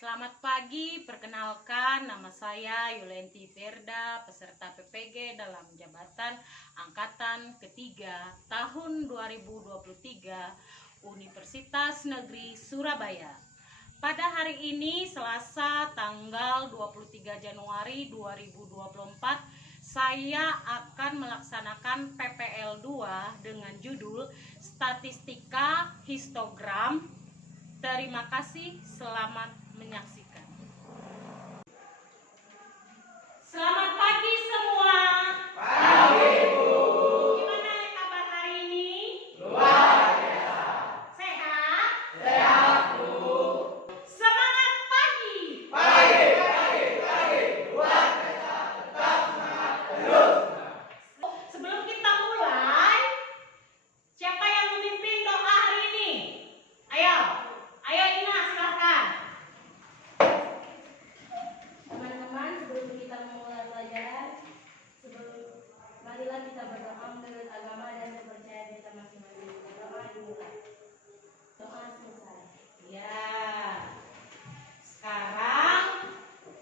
Selamat pagi, perkenalkan nama saya Yulenti Verda, peserta PPG dalam jabatan Angkatan Ketiga tahun 2023 Universitas Negeri Surabaya. Pada hari ini Selasa tanggal 23 Januari 2024, saya akan melaksanakan PPL 2 dengan judul Statistika Histogram. Terima kasih, selamat menyaksikan. Selamat pagi semua. Pagi, Bu. Gimana kabar hari ini? Luar biasa. Sehat? Sehat, Bu. Semangat pagi. Pagi. Luar biasa. Tetap semangat terus. Sebelum kita mulai, siapa yang memimpin doa hari ini? Ayo Ina, silakan. Teman-teman, sebelum kita memulai pelajaran, marilah kita berdoa menurut agama dan kepercayaan kita masing-masing. Berdoa dimulai. Doa selesai. Ya. Sekarang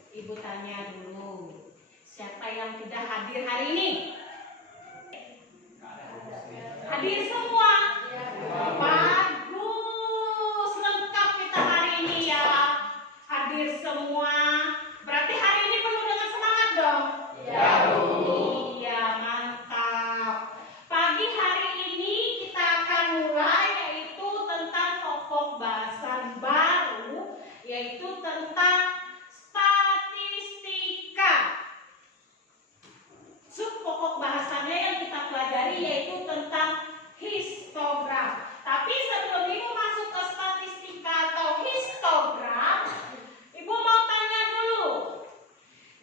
Ibu tanya dulu. Siapa yang tidak hadir hari ini? Hadir semua. Bagus, lengkap kita hari ini ya. Hadir semua. Berarti hari ini penuh dengan semangat dong. Ya, Bu. Iya, mantap. Pagi hari ini kita akan mulai yaitu tentang pokok bahasan baru, yaitu tentang statistika. Sub pokok bahasannya yang kita pelajari yaitu tentang histogram. Tapi sebelum Ibu masuk ke statistika atau histogram, Ibu mau tanya dulu.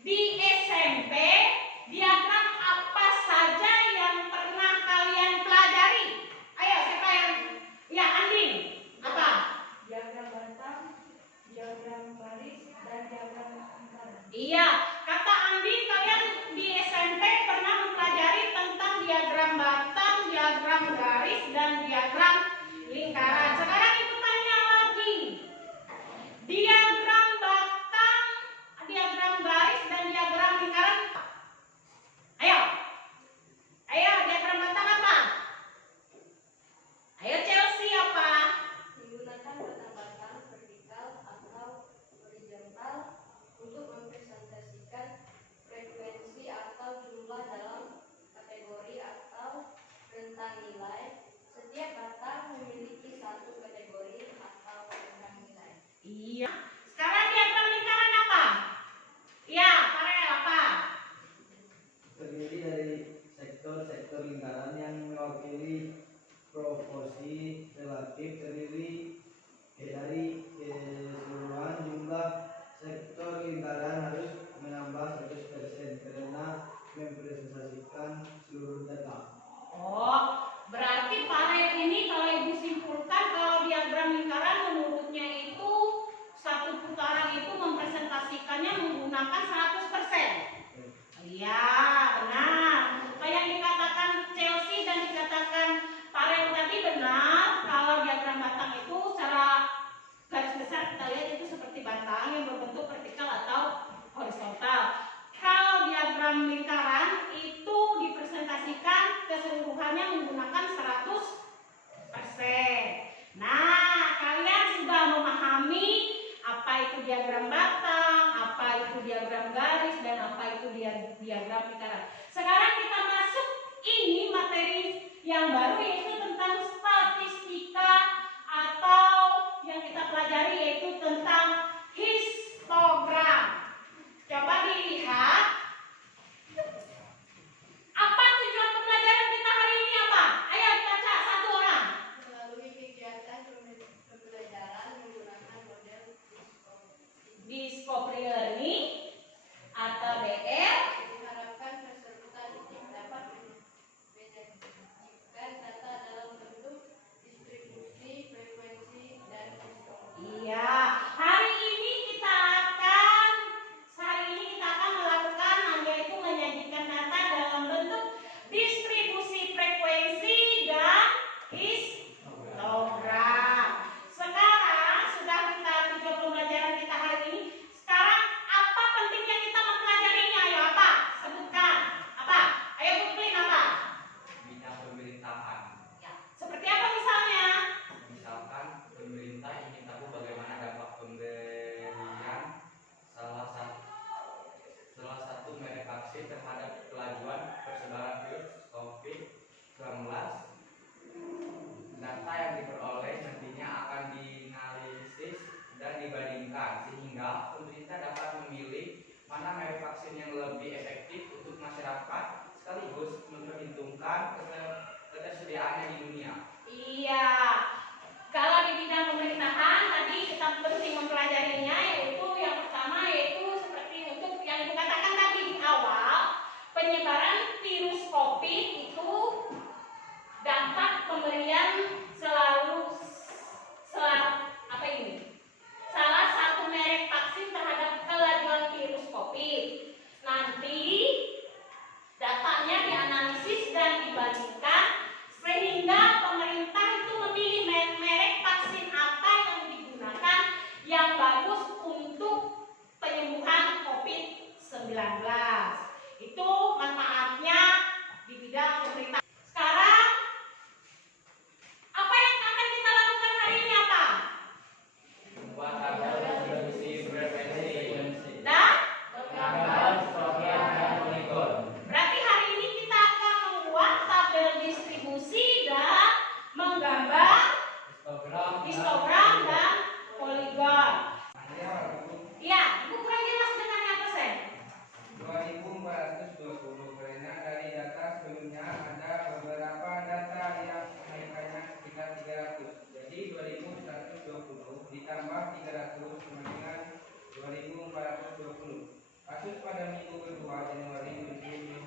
Di SMP, diagram apa saja yang pernah kalian pelajari? Ayo, siapa yang? Ya, Andin. Apa? Diagram batang, diagram baris, dan diagram lingkaran. Iya, kata Andin kalian di SMP pernah mempelajari tentang diagram batang, diagram garis, dan diagram lingkaran. Sekarang Ibu tanya lagi. Diagram batang, diagram garis, dan diagram lingkaran. Ayo. Diagram batang apa? Ayo Chelsea apa? Menggunakan batang-batang vertikal atau horizontal untuk mempresentasikan frekuensi atau jumlah dalam kategori atau rentang nilai. Setiap batang memiliki satu kategori atau rentang nilai. Iya. Sekarang diagram lingkaran apa? Iya, Farel apa? Terdiri dari sektor-sektor lingkaran yang mewakili proporsi relatif terdiri dari keseluruhan jumlah sektor lingkaran harus menambah 100% karena mempresentasikan seluruh data. Oh, berarti Farel ini kalau Ibu simpulkan kalau diagram lingkaran menurutnya itu satu putaran itu mempresentasikannya menggunakan 100%. Iya, benar. Apa yang dikatakan Chelsea dan dikatakan Farel tadi benar. Kalau diagram batang itu secara garis besar kita lihat itu seperti batang yang berbentuk vertikal atau horizontal. Kalau diagram lingkaran itu dipresentasikan keseluruhannya menggunakan 100%. Nah, kalian sudah memahami apa itu diagram batang, apa itu diagram garis, dan apa itu diagram lingkaran. Sekarang kita masuk ini materi yang baru yaitu tentang statistika atau yang kita pelajari yaitu tentang histogram. Coba dilihat. Apa tujuan pembelajaran kita hari ini apa? Ayo baca satu orang. Melalui kegiatan pembelajaran menggunakan model Discovery Learning atau DR. diharapkan peserta didik dapat mendeskripsikan data dibandingkan, sehingga pemerintah dapat memilih mana merek vaksin yang lebih efektif untuk masyarakat sekaligus memperhitungkan ketersediaannya di dunia. Iya. Kalau di bidang pemerintahan tadi kita penting mempelajarinya, yaitu yang pertama yaitu seperti untuk yang dikatakan tadi di awal, penyebaran virus COVID itu dampak pemberian salah satu merek vaksin terhadap kelajuan virus COVID. Nanti datanya dianalisis dan dibandingkan sehingga pemerintah itu memilih merek vaksin apa yang digunakan yang bagus untuk penyembuhan COVID-19. Itu manfaatnya di bidang pemerintah. Sekarang apa yang akan kita lakukan hari ini apa? Membuat tabel distribusi frekuensi Dan pengambilan program dan poligon. berarti hari ini kita akan membuat tabel distribusi dan menggambar histogram dan poligon. Iya, Ibu kurang jelas dengannya apa sen? 2420 karena dari data sebelumnya ada beberapa data yang kenaikannya sekitar 300. Jadi 2120 ditambah 300 sama dengan 2420. Kasus pada minggu kedua Januari 2021.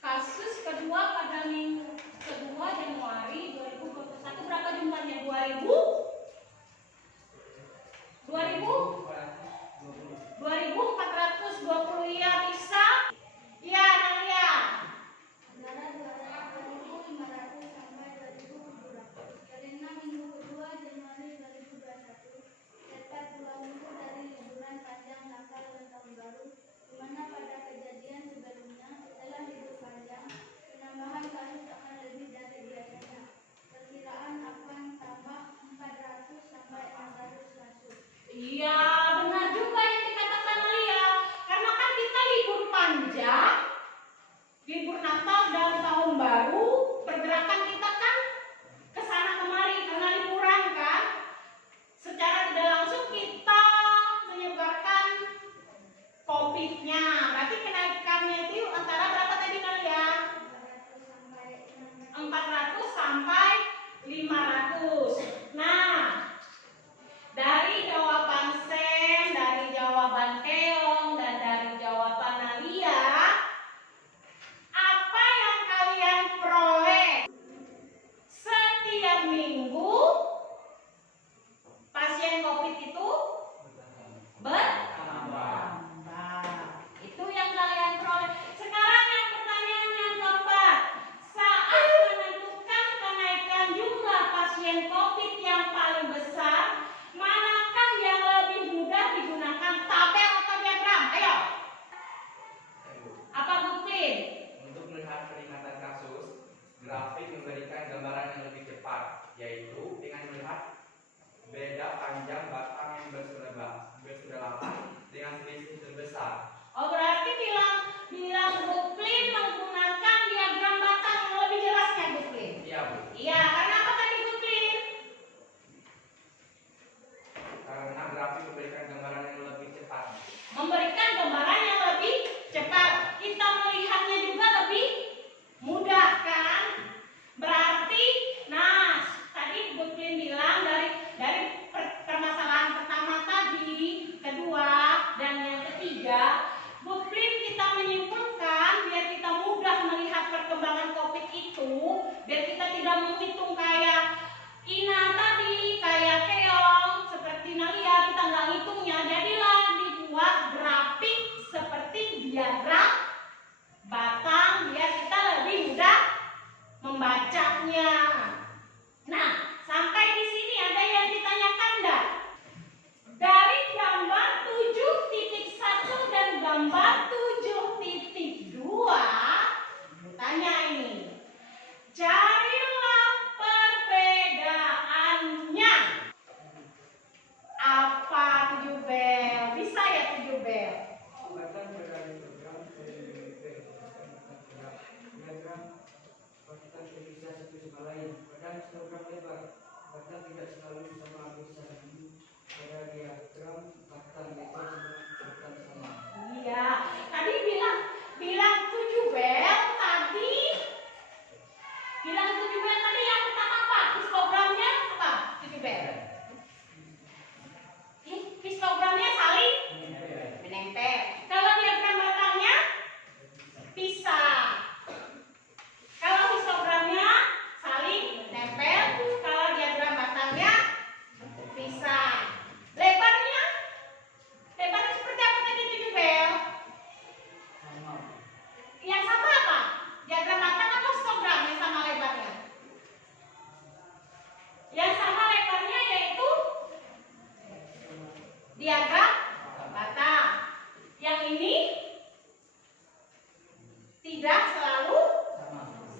Kasus kedua pada minggu kedua Januari 2021 berapa jumlahnya? 2420 ya bisa? Iya, Nadia. Antara 2.500 sampai 2.700 karena minggu kedua Januari 2021 serta 2 minggu dari liburan panjang Natal dan Tahun Baru, di mana pada kejadian sebelumnya setelah libur panjang penambahan kasus akan lebih dari biasanya. Perkiraan akan tambah 400 sampai 600 kasus. Iya, benar juga yang dikatakan Nadia. Karena kan kita libur panjang, libur Natal dan Tahun Baru, pergerakan kita kan ke sana kemari karena liburan kan. Secara tidak langsung kita menyebarkan COVID-nya. Berarti kenaikannya itu antara berapa tadi Nadia? 400 sampai 500. Nah, dari jawaban Sen, dari jawaban Keong, dan dari jawaban Nadia, apa yang kalian peroleh? Setiap minggu pasien COVID itu bertambah. Itu yang kalian peroleh. Sekarang yang pertanyaan yang keempat, saat menentukan kenaikan jumlah pasien COVID yang paling besar, manakah yang lebih mudah digunakan, tabel atau diagram? Ayo. Apa Buklin? Untuk melihat peningkatan kasus, grafik memberikan gambaran yang lebih cepat, yaitu dengan melihat beda panjang batang yang bersebelahan dengan selisih terbesar. Oh, berarti bilang Buklin menggunakan diagram batang yang lebih jelasnya Buklin. Iya, Bu. Iya, karena apa tadi Buklin? Karena grafik memberikan gambaran yang lebih cepat. Memberikan gambaran yang lebih cepat. Kita melihatnya juga lebih mudah kan? Berarti, nah tadi Buklin bilang dari permasalahan pertama tadi, kedua dan yang ketiga, Buklin kita menyimpulkan biar kita mudah melihat perkembangan COVID itu, biar kita tidak menghitung kayak Ina tadi, kayak Keong, seperti Nalia, kita nggak ngitungnya. Jadilah dibuat grafik seperti diagram batang biar kita lebih mudah membacanya. Nah, sampai di sini ada yang ditanyakan enggak? Dari gambar 7.1 dan gambar 7.2, tanya ini. Carilah perbedaannya. Apa 7 bel? Bisa ya 7 bel? Batang pada histogram diagram batang. Yang ini tidak selalu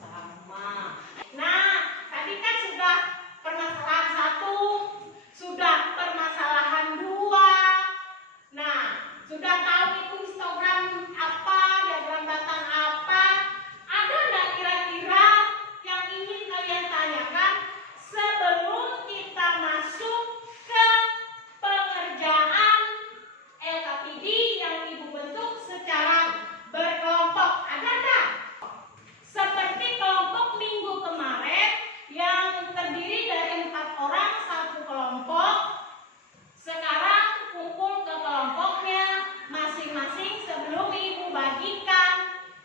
sama. Nah, tadi kan sudah permasalahan 1, sudah permasalahan 2. Nah, sudah tahu itu histogram apa, diagram batang apa. Ada nggak kira-kira yang ingin kalian tanyakan sebelum kita masuk ke pengerjaan LKPD yang Ibu bentuk secara berkelompok? Ada nggak? Seperti kelompok minggu kemarin yang terdiri dari 4 orang satu kelompok. Sekarang kumpul ke kelompoknya masing-masing sebelum Ibu bagikan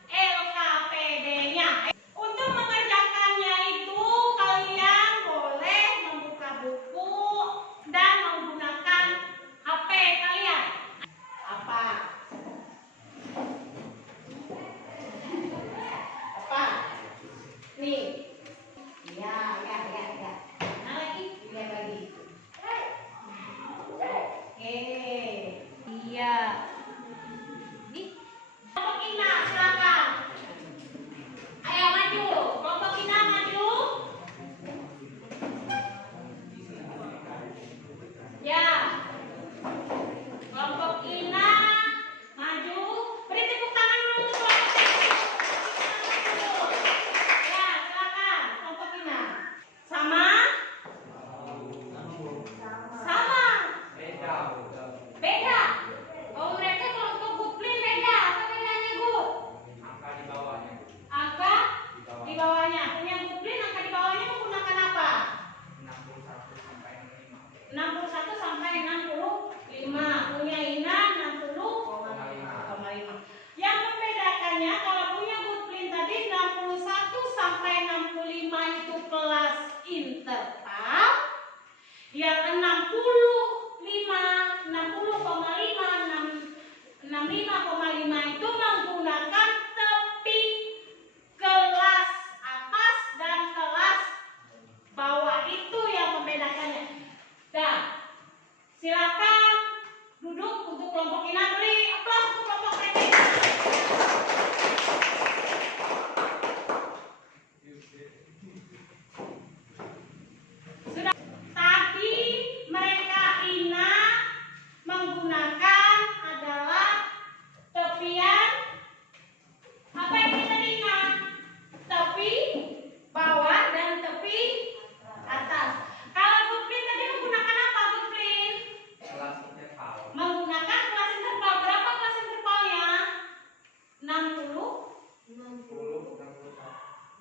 LKPD-nya. Untuk mengerjakannya itu kalian boleh membuka buku dan menggunakan HP kalian. Apa? Apa? Nih. Ya. Mana lagi? Lihat lagi. Oke. Iya. Nih. Kelompok Ina, silakan. Ayo maju. Kelompok Ina maju. Ya. Kelompok Ina maju. Beri tepuk tangan dulu untuk kelompok Ina. Ya, silakan kelompok Ina. Sama? Sama. Beda. Oh, mereka kelompok Buklin beda. Apa bedanya, Bu? Angka di bawahnya. Angka di bawahnya. Punya Buklin angka di bawahnya menggunakan apa? 61 sampai 65. 61 sampai 65. Punya Ina 60,5. Yang membedakannya kalau punya Buklin tadi 61 sampai 65 itu kelas interval. Yang 65,5 itu menggunakan tepi kelas atas dan kelas bawah. Itu yang membedakannya. Dan silakan duduk untuk kelompok Ina. Beri aplaus untuk kelompok mereka. Sudah. Tadi mereka Ina menggunakan adalah tepian apa yang kita ingat? Tepi bawah dan tepi atas. Kalau Buklin tadi menggunakan apa, Buklin? Kelas interval. Menggunakan kelas interval. Berapa kelas intervalnya? 60, 60,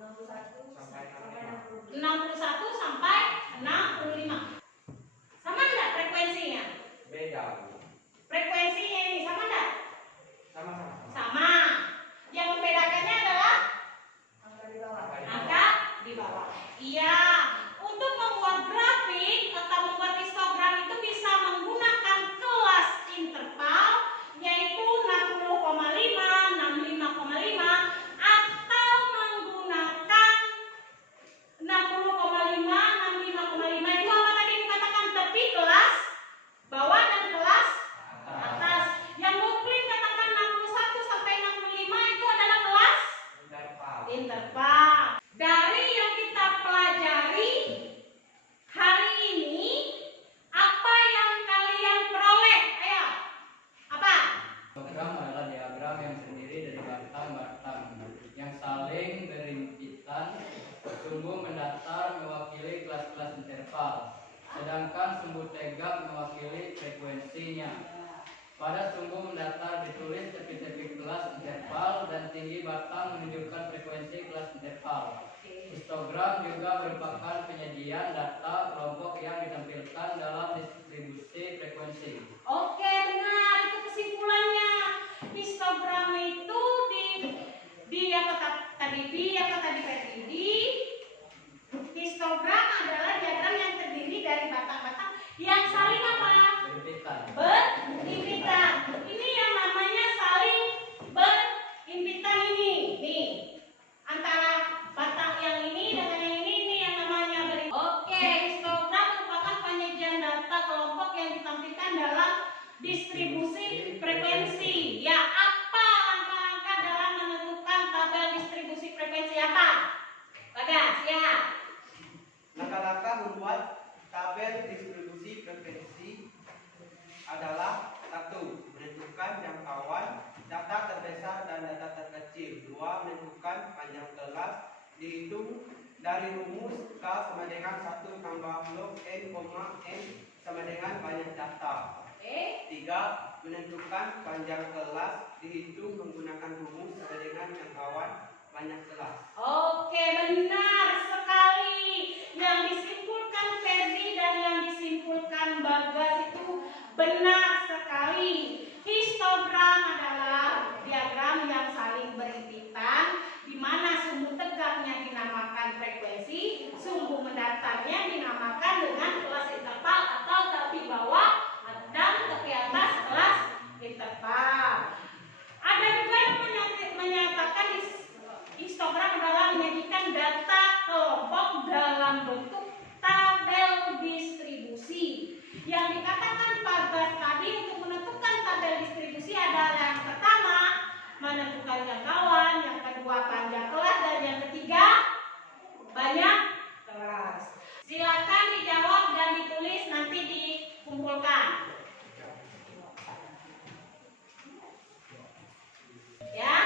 61 sampai 65. 61 sampai 65. Sama enggak frekuensinya? Beda, Bu. Frekuensinya ini sama enggak? Sama-sama. Sama. Yang membedakannya adalah angka di bawah. Iya. Untuk membuat grafik atau membuat histogram itu bisa menggunakan kelas interval, yaitu 60,5, 65,5, atau menggunakan 60,5, 65,5. Itu apa tadi dikatakan? Tepi kelas bawah dan kelas atas. Yang Buklin katakan 61 sampai 65 itu adalah kelas Interval. interval. Dari yang kita pelajari hari ini, apa yang kalian peroleh? Ayo. Apa? Histogram adalah diagram yang terdiri dari batang-batang yang saling berhimpitan, sumbu mendatar mewakili kelas-kelas interval, sedangkan sumbu tegak mewakili frekuensinya. Pada sumbu mendatar ditulis tepi-tepi kelas interval dan tinggi batang menunjukkan frekuensi kelas interval. Histogram juga merupakan penyajian data kelompok yang ditampilkan dalam distribusi frekuensi. Oke, benar. Itu kesimpulannya. Histogram itu di apa tadi Ferdi? Histogram adalah diagram yang terdiri dari batang-batang yang saling apa? Berhimpitan. Berhimpitan. Ini yang namanya saling berhimpitan ini. Nih, antara batang yang ini dengan yang ini yang namanya berhimpitan. Oke, histogram merupakan penyajian data kelompok yang ditampilkan dalam distribusi frekuensi. Ya, apa langkah-langkah dalam menentukan tabel distribusi frekuensi apa? Bagas, ya. Langkah-langkah membuat tabel distribusi frekuensi adalah: 1. Menentukan jangkauan data terbesar dan data terkecil. 2. Menentukan panjang kelas dihitung dari rumus K sama dengan 1 tambah log n, n sama dengan banyak data. 3. Menentukan panjang kelas dihitung menggunakan rumus sama dengan jangkauan banyak kelas. Oke, benar sekali. Yang disimpulkan Ferdi dan yang disimpulkan Bagas itu benar sekali. Histogram adalah diagram yang saling berhimpitan, di mana sumbu tegaknya dinamakan frekuensi, sumbu mendatarnya dinamakan dengan kelas interval atau tepi bawah dan tepi atas kelas interval. Ada juga yang menyatakan histogram adalah menyajikan data kelompok dalam bentuk tabel distribusi. Yang dikatakan Bagas tadi untuk menentukan tabel distribusi adalah yang pertama menentukan jangkauan, yang kedua panjang kelas, dan yang ketiga banyak kelas. Silakan dijawab dan ditulis, nanti dikumpulkan. Ya.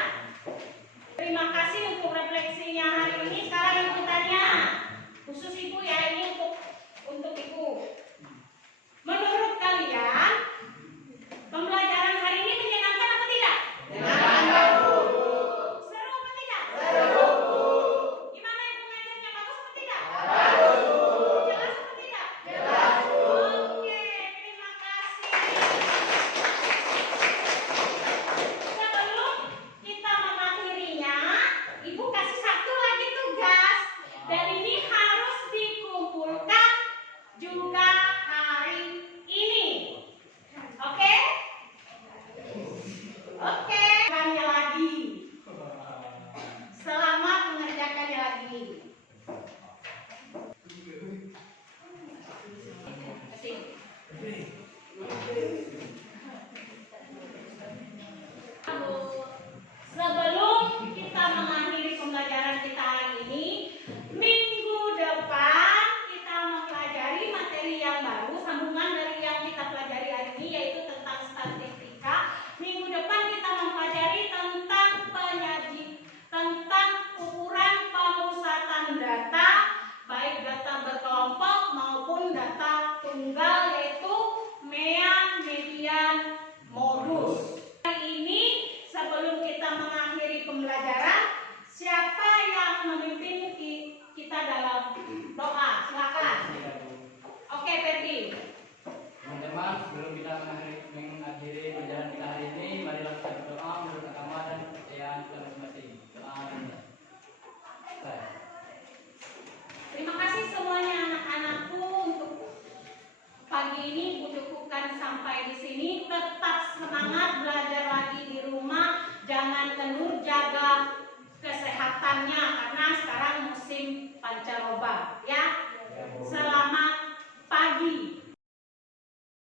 Terima kasih untuk refleksinya hari ini. Sekarang ibu tanya, khusus ibu ya, ini untuk ibu. Menurut kalian, pembelajaran hari ini menyenangkan apa tidak? Menyenangkan, Bu. Seru apa tidak? Seru, Bu. Gimana ibu ngajarnya, bagus apa tidak? Bagus, Bu. Jelas apa tidak? Jelas, Bu. Oke, terima kasih. Sebelum kita mengakhirinya, ibu kasih satu lagi tugas, dan ini harus dikumpulkan juga hari ini. Oke? Oke, mengerjakannya lagi. Selamat mengerjakannya lagi. Kasih. Sebelum kita mengakhiri pembelajaran kita hari ini, minggu depan kita mempelajari materi yang baru, sambungan dari yang kita pelajari hari ini, yaitu tentang statistika. Minggu depan kita mempelajari tentang tentang ukuran pemusatan data, baik data berkelompok maupun data tunggal, yaitu mean, median, modus. Hari ini sebelum kita mengakhiri pembelajaran, siapa yang memimpin kita dalam doa? Silakan. Oke, Ferdi. Teman-teman, sebelum kita mengakhiri pelajaran kita hari ini, marilah kita berdoa menurut agama dan kepercayaan kita masing-masing. Terima kasih semuanya anak-anakku, untuk pagi ini Bu cukupkan sampai di sini. Tetap semangat belajar lagi di rumah, jangan kendur, jaga kesehatannya karena sekarang musim pancaroba ya. Selamat pagi.